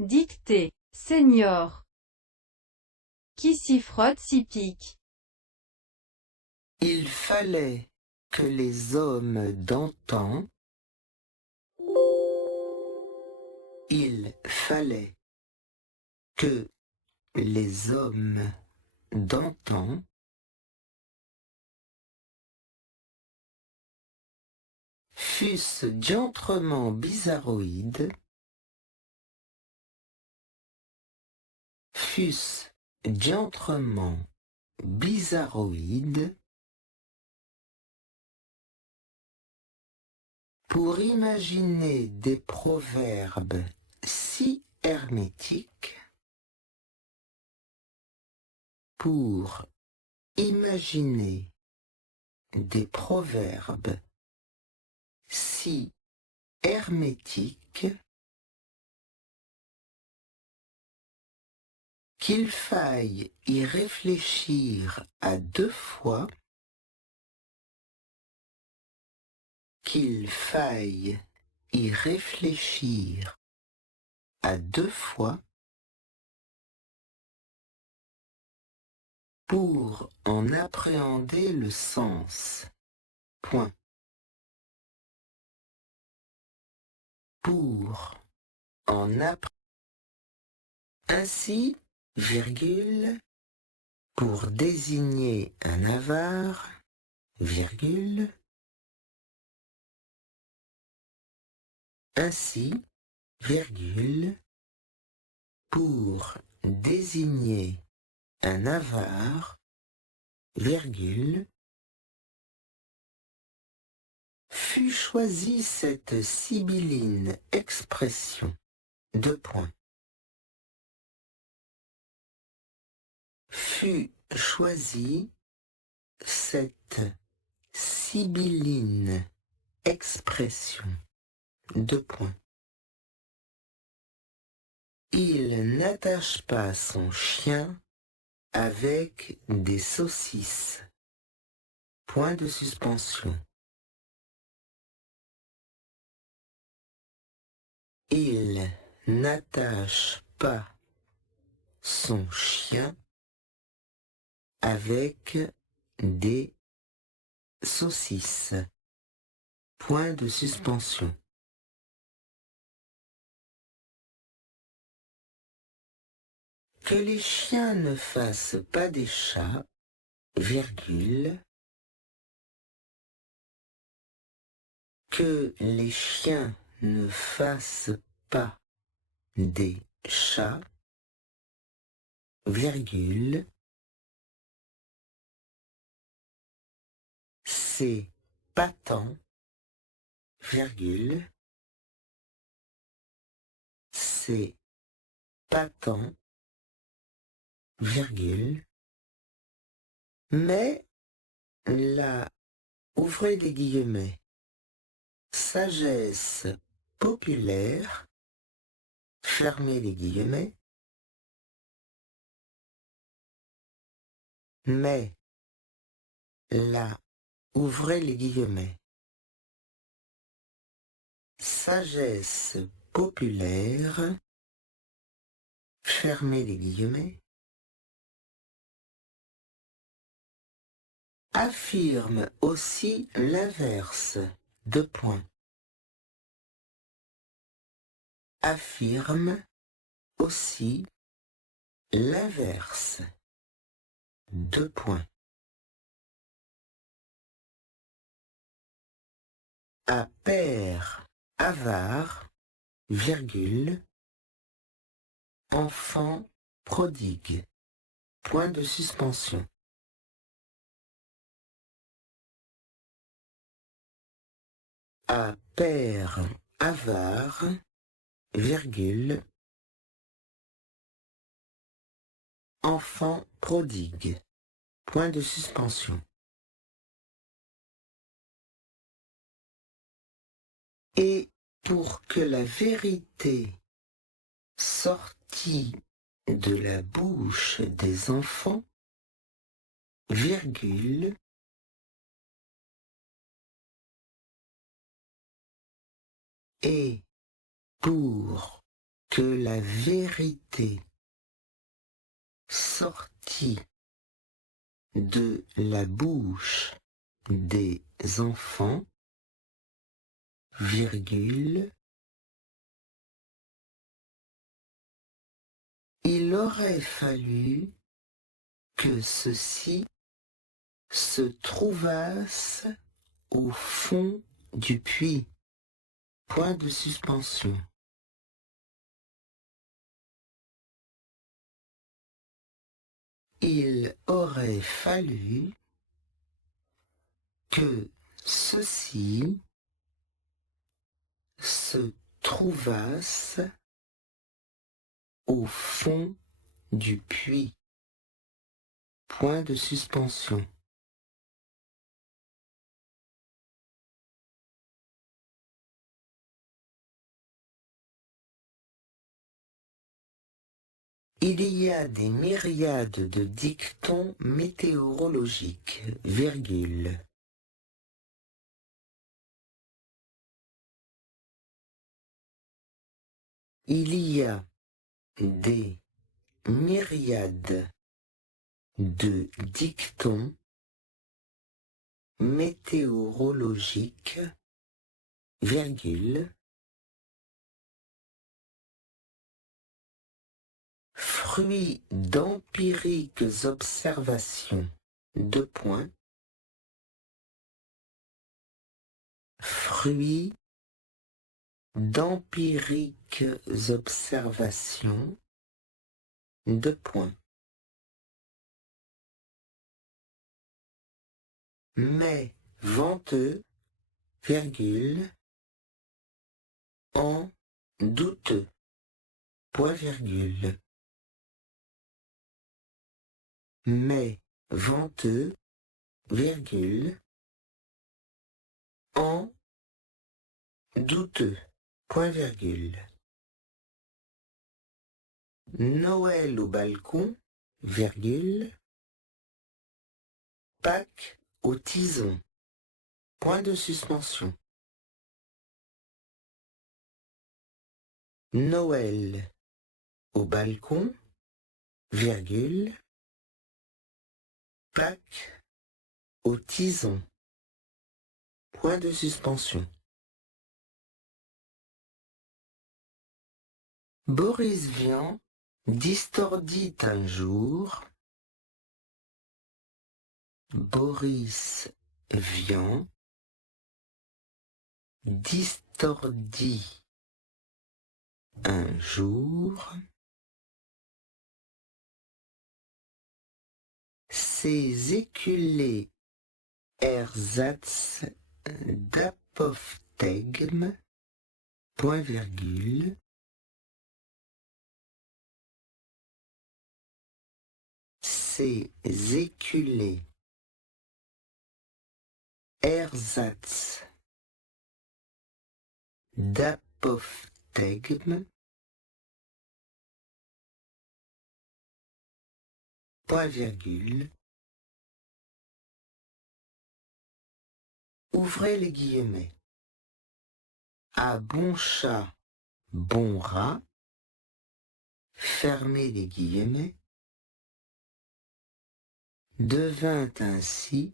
Dictée. Senior. Qui s'y frotte s'y pique. Il fallait que les hommes d'antan, il fallait que les hommes d'antan fussent diantrement bizarroïdes, fussent diantrement bizarroïdes, pour imaginer des proverbes si hermétiques, pour imaginer des proverbes si hermétiques qu'il faille y réfléchir à 2 fois, qu'il faille y réfléchir à 2 fois pour en appréhender le sens. Point. Pour en appréhender. Ainsi, virgule, pour désigner un avare, virgule, ainsi, virgule, pour désigner un avare, virgule, fut choisie cette sibylline expression, 2 points. Fut choisie cette sibylline expression, 2 points. Il n'attache pas son chien avec des saucisses. Point de suspension. Il n'attache pas son chien avec des saucisses. Point de suspension. Que les chiens ne fassent pas des chats, virgule, que les chiens ne fassent pas des chats, virgule, c'est patent, virgule, c'est patent, virgule, mais la, ouvrez les guillemets, sagesse populaire, fermez les guillemets, mais la, ouvrez les guillemets, sagesse populaire, fermez les guillemets, affirme aussi l'inverse, 2 points. Affirme aussi l'inverse, 2 points. À père avare, virgule, enfant prodigue, point de suspension. À père avare, virgule, enfant prodigue, point de suspension. Et pour que la vérité sortît de la bouche des enfants, virgule, et pour que la vérité sortie de la bouche des enfants, virgule, il aurait fallu que ceux-ci se trouvassent au fond du puits. Point de suspension. Il aurait fallu que ceux-ci se trouvassent au fond du puits. Point de suspension. Il y a des myriades de dictons météorologiques, virgule. Il y a des myriades de dictons météorologiques, virgule, fruit d'empiriques observations, deux points, fruit d'empiriques observations, deux points, mais venteux, virgule, en douteux, point virgule, mais venteux, virgule, en douteux, point virgule. Noël au balcon, virgule, Pâques au tison, point de suspension. Noël au balcon, virgule, Pâques au tison, point de suspension. Boris Vian distordit un jour. Boris Vian distordit un jour ces éculés ersatz d'apophthegme, point virgule, ces éculés ersatz d'apophthegme, point virgule, ouvrez les guillemets, à bon chat, bon rat, fermez les guillemets, devint ainsi,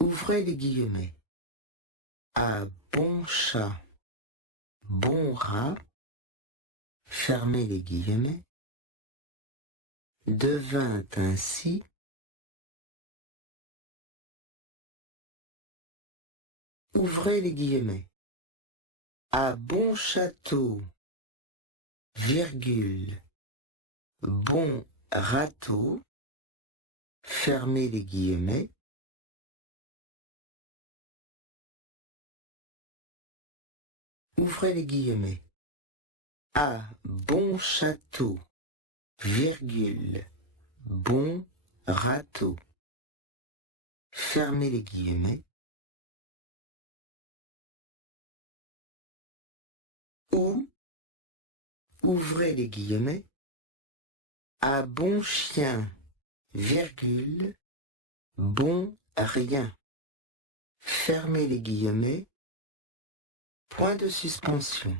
ouvrez les guillemets, à bon chat, bon rat, fermez les guillemets, devint ainsi, ouvrez les guillemets, à bon château, virgule, bon râteau, fermez les guillemets, ouvrez les guillemets, à bon château, virgule, bon râteau, fermez les guillemets, ou, ouvrez les guillemets, à bon chien, virgule, bon rien, fermez les guillemets, point de suspension.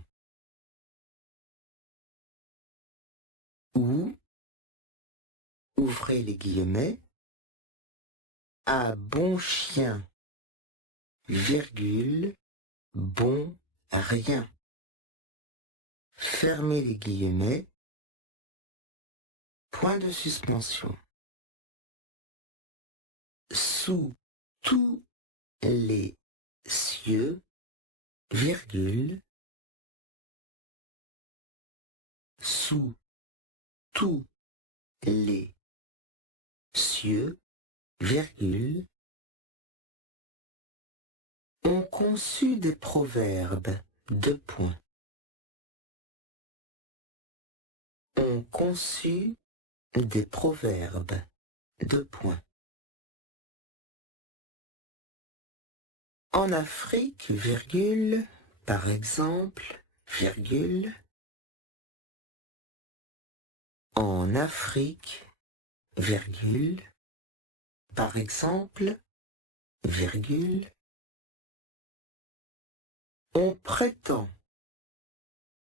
Ou, ouvrez les guillemets, à bon chien, virgule, bon rien. Fermez les guillemets, point de suspension. Sous tous les cieux, virgule, sous tous les cieux, virgule, ont conçu des proverbes, deux points. Ont conçu des proverbes, deux points. En Afrique, virgule, par exemple, virgule, en Afrique, virgule, par exemple, virgule, on prétend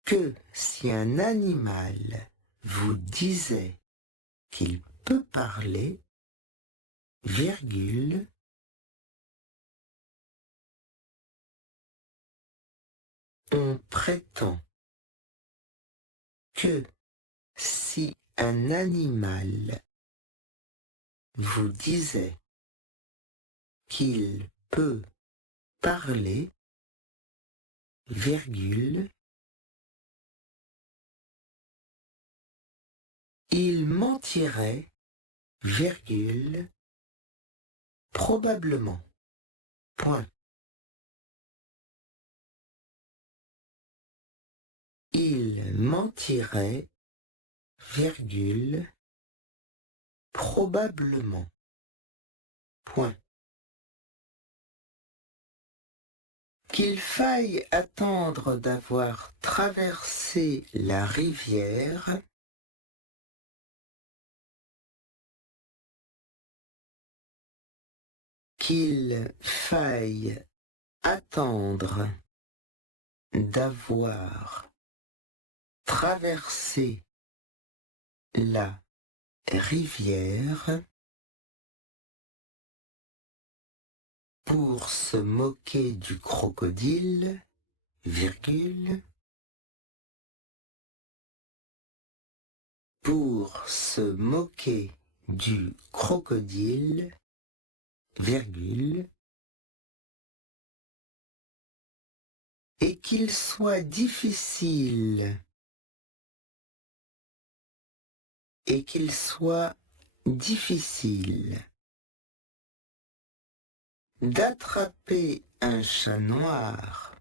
que si un animal vous disait qu'il peut parler, virgule, on prétend que si un animal vous disait qu'il peut parler, virgule, il mentirait, virgule, probablement, point. Il mentirait, virgule, probablement, point. Qu'il faille attendre d'avoir traversé la rivière, qu'il faille attendre d'avoir traversé la rivière pour se moquer du crocodile, virgule, pour se moquer du crocodile, virgule, et qu'il soit difficile, d'attraper un chat noir,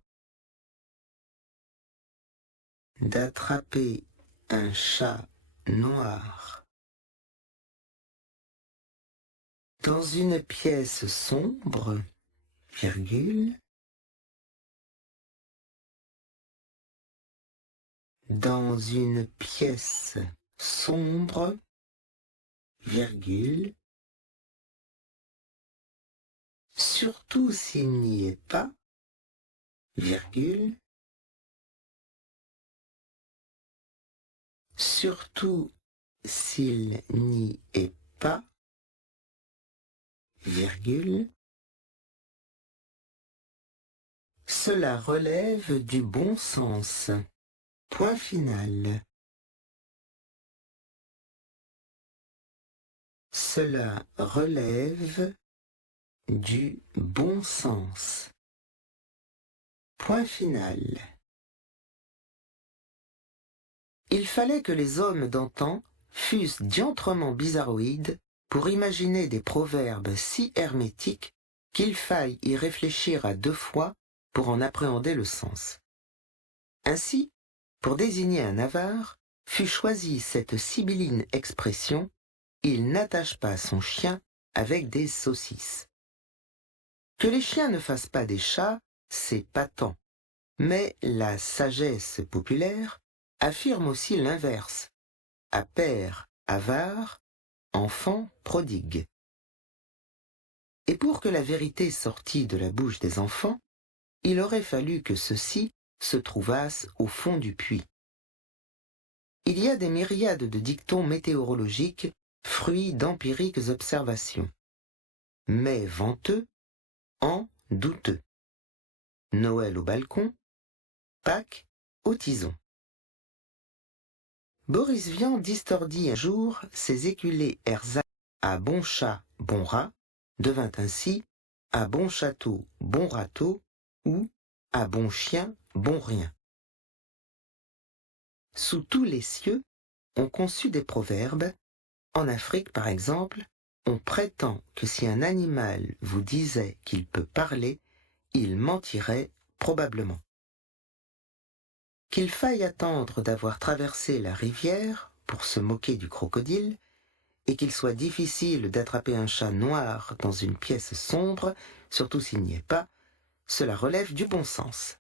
dans une pièce sombre, virgule, dans une pièce sombre, virgule, surtout s'il n'y est pas, virgule, surtout s'il n'y est pas, virgule, cela relève du bon sens. Point final. Cela relève du bon sens. Point final. Il fallait que les hommes d'antan fussent diantrement bizarroïdes pour imaginer des proverbes si hermétiques qu'il faille y réfléchir à deux fois pour en appréhender le sens. Ainsi, pour désigner un avare, fut choisie cette sibylline expression « il n'attache pas son chien avec des saucisses ». Que les chiens ne fassent pas des chats, c'est patent. Mais la sagesse populaire affirme aussi l'inverse. À père avare, enfant prodigue. Et pour que la vérité sortît de la bouche des enfants, il aurait fallu que ceux-ci se trouvassent au fond du puits. Il y a des myriades de dictons météorologiques, fruits d'empiriques observations. Mai venteux, an douteux. Noël au balcon, Pâques au tison. Boris Vian distordit un jour ses éculés ersatz à bon chat, bon rat, devint ainsi à bon château, bon râteau ou à bon chien, bon rien. Sous tous les cieux, on conçut des proverbes. En Afrique, par exemple, on prétend que si un animal vous disait qu'il peut parler, il mentirait probablement. Qu'il faille attendre d'avoir traversé la rivière pour se moquer du crocodile, et qu'il soit difficile d'attraper un chat noir dans une pièce sombre, surtout s'il n'y est pas, cela relève du bon sens.